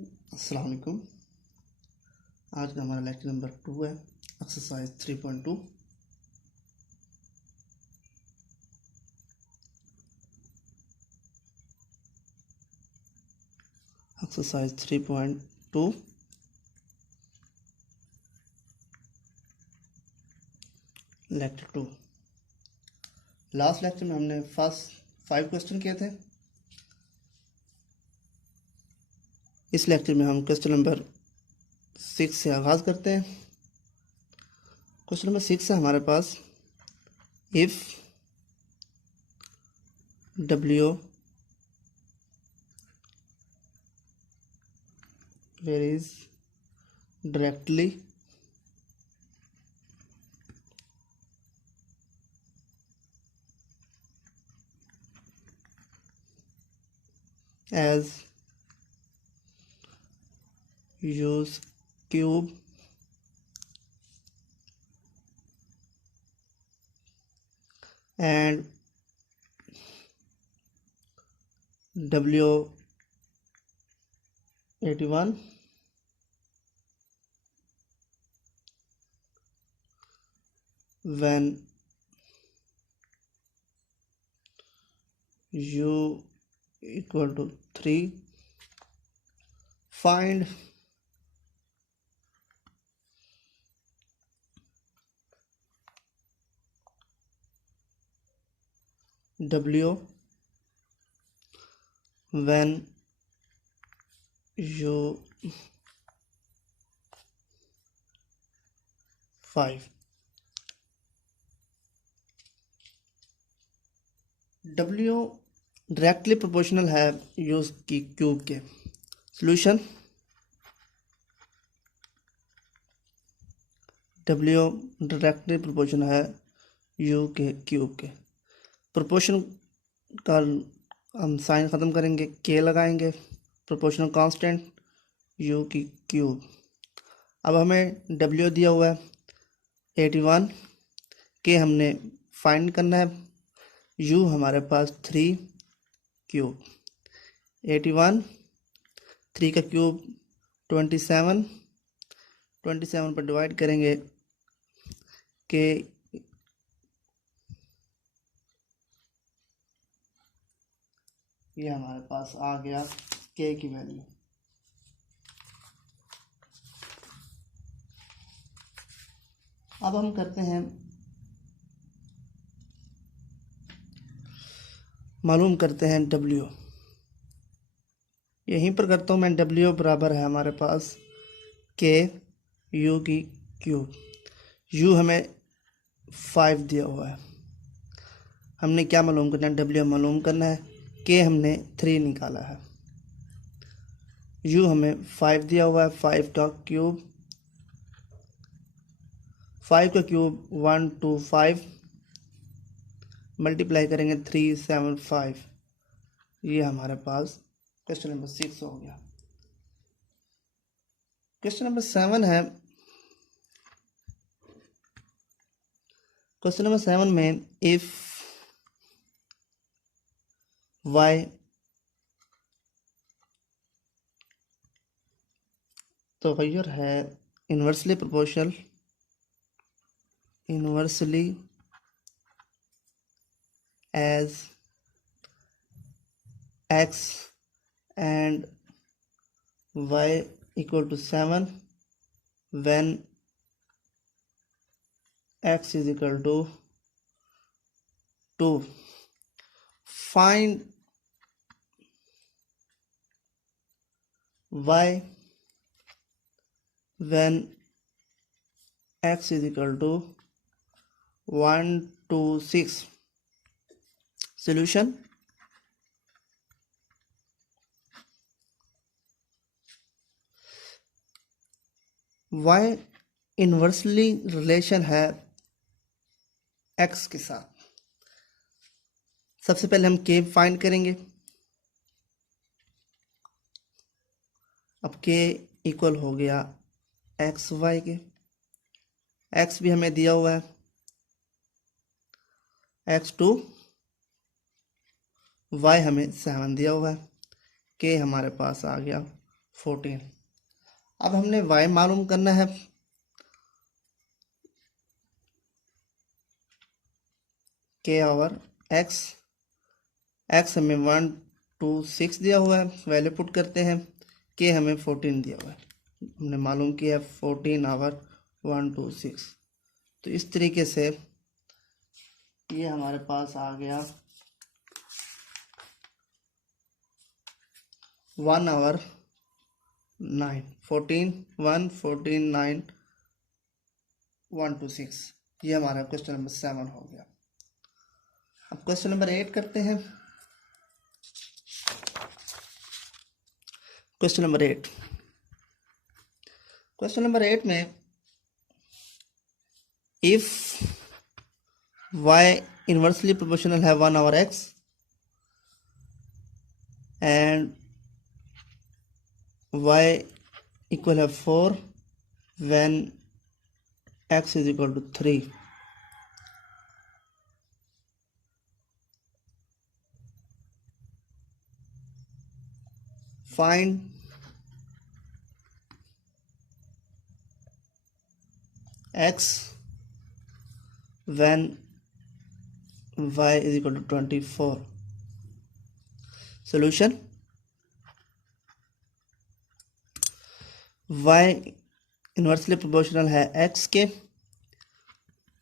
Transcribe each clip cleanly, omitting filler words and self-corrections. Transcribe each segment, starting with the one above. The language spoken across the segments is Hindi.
अस्सलाम वालेकुम। आज का हमारा लेक्चर नंबर 2 है, exercise 3.2। Exercise 3.2 lecture 2। Last lecture में हमने फर्स्ट 5 क्वेश्चन किए थे। इस लेक्चर में हम क्वेश्चन नंबर 6 से आगाज़ करते हैं। क्वेश्चन नंबर 6 है हमारे पास, if W varies directly as use cube and W81 when U equal to 3, find W when U 5। W directly proportional है यूज की क्यूब के। सॉल्यूशन, W डायरेक्टली प्रोपोर्शनल है U के क्यूब के। प्रोपोर्शन का हम साइन ख़त्म करेंगे, K लगाएंगे, प्रोपोर्शनल कांस्टेंट U की क्यूब। अब हमें W दिया हुआ है 81, K हमने फाइंड करना है, U हमारे पास 3 क्यूब। 81 3 का क्यूब 27 पर डिवाइड करेंगे K ये हमारे पास आ गया K की वैल्यू। अब हम करते हैं, मालूम करते हैं W। यहीं पर करता हूँ मैं। W बराबर है हमारे पास K U की क्यूब। U हमें 5 दिया हुआ है। हमने क्या मालूम करना है? W मालूम करना है। K हमने 3 निकाला है। U हमें 5 दिया हुआ है। 5 का क्यूब 1 2 5 मल्टीप्लाई करेंगे 3 7 5। ये हमारे पास क्वेश्चन नंबर 6 हो गया। क्वेश्चन नंबर 7 है। क्वेश्चन नंबर 7 में इफ y तगय्युर है inversely proportional as x and y equal to 7 when x is equal to 2, find y when x is equal to 1 to 6। solution, y inversely relation है x के साथ। सबसे पहले हम k फाइंड करेंगे। अब k इक्वल हो गया एक्स वाई के। x भी हमें दिया हुआ है x2, y हमें 7 दिया हुआ है, k हमारे पास आ गया 14। अब हमने y मालूम करना है। k ओवर x, x हमें 1 2 6 दिया हुआ है, वैल्यू पुट करते हैं। k हमें 14 दिया हुआ है, हमने मालूम किया है 14 ओवर 1 2 6। तो इस तरीके से ये हमारे पास आ गया 1 ओवर 9, 14 1 14 9 1 2 6। ये हमारा क्वेश्चन नंबर 7 हो गया। अब क्वेश्चन नंबर 8 करते हैं। क्वेश्चन नंबर 8, क्वेश्चन नंबर 8 में इफ y इनवर्सली प्रोपोर्शनल है 1 over x and y equal है 4 when x is equal to 3, find x when y is equal to 24। solution, y inversely proportional है x के,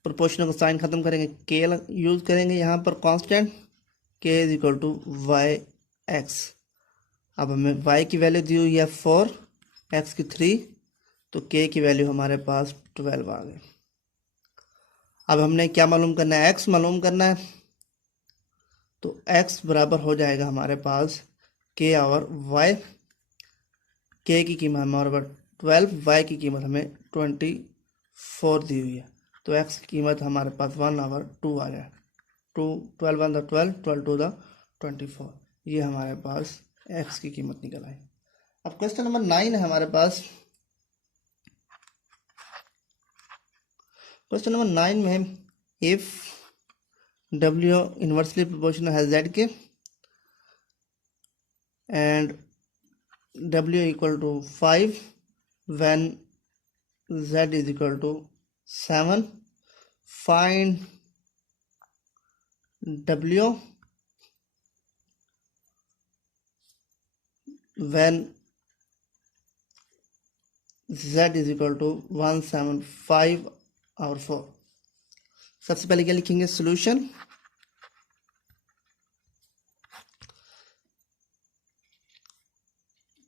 प्रोपोर्शनल को साइन खत्म करेंगे, k यूज करेंगे यहाँ पर constant, k is equal to y x. अब हमें y की वैल्यू दी हुई है 4, x की 3, तो k की वैल्यू हमारे पास 12 आ गई। अब हमने क्या मालूम करना है, x मालूम करना है। तो x बराबर हो जाएगा हमारे पास k ओवर y, k की कीमत हमारे पास 12, y की कीमत हमें 24 दी हुई है, तो x की कीमत हमारे पास 1 ओवर 2 आ गया। 12 1 12, 12 2 24, ये हमारे पास x की कीमत निकल आई। अब क्वेश्चन नंबर 9 है हमारे पास। क्वेश्चन नंबर 9 में इफ w इनवर्सली प्रोपोर्शनल है z के and w equal to 5 when z is equal to 7, find w when z is equal to 175 और 4। सबसे पहले क्या लिखेंगे, सॉल्यूशन।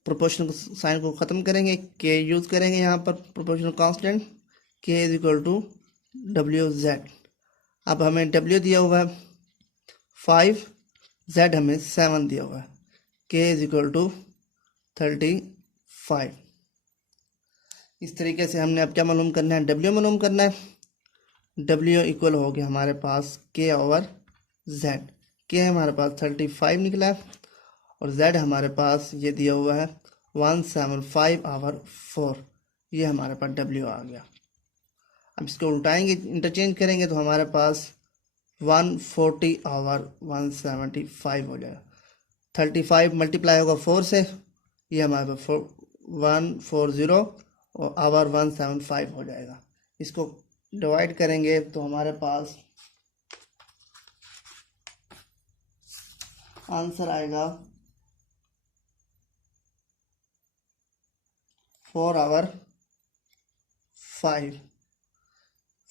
प्रोपोर्शनल साइन को खत्म करेंगे, k यूज करेंगे यहाँ पर proportional constant, k is equal to डब्ल्यू जेड। अब हमें w दिया हुआ है 5, z हमें 7 दिया हुआ है, k इज इक्वल टू 35। इस तरीके से हमने अब क्या मालूम करना है, w मालूम करना है। w इक्वल हो गया हमारे पास k ओवर z, k हमारे पास 35 निकला है और z हमारे पास ये दिया हुआ है 175 ओवर 4, ये हमारे पास w आ गया। अब इसको उल्टाएंगे, इंटरचेंज करेंगे तो हमारे पास 140 ओवर 175 हो जाएगा। 35 मल्टीप्लाई होगा 4 से, ये हमारे पास 140 और ओवर 175 हो जाएगा। इसको डिवाइड करेंगे तो हमारे पास आंसर आएगा 4 ओवर 5।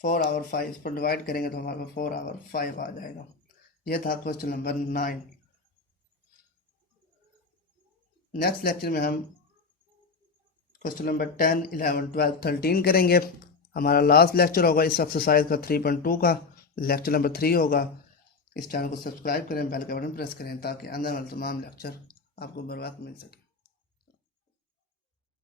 4 ओवर 5 इस पर डिवाइड करेंगे तो हमारे पास 4 ओवर 5 आ जाएगा। यह था क्वेश्चन नंबर 9। नेक्स्ट लेक्चर में हम क्वेश्चन नंबर 10 11 12 13 करेंगे। हमारा लास्ट लेक्चर होगा इस एक्सरसाइज का 3.2 का, लेक्चर नंबर 3 होगा। इस चैनल को सब्सक्राइब करें, बेल का बटन प्रेस करें ताकि आने वाले तमाम लेक्चर आपको बर वक्त मिल सके।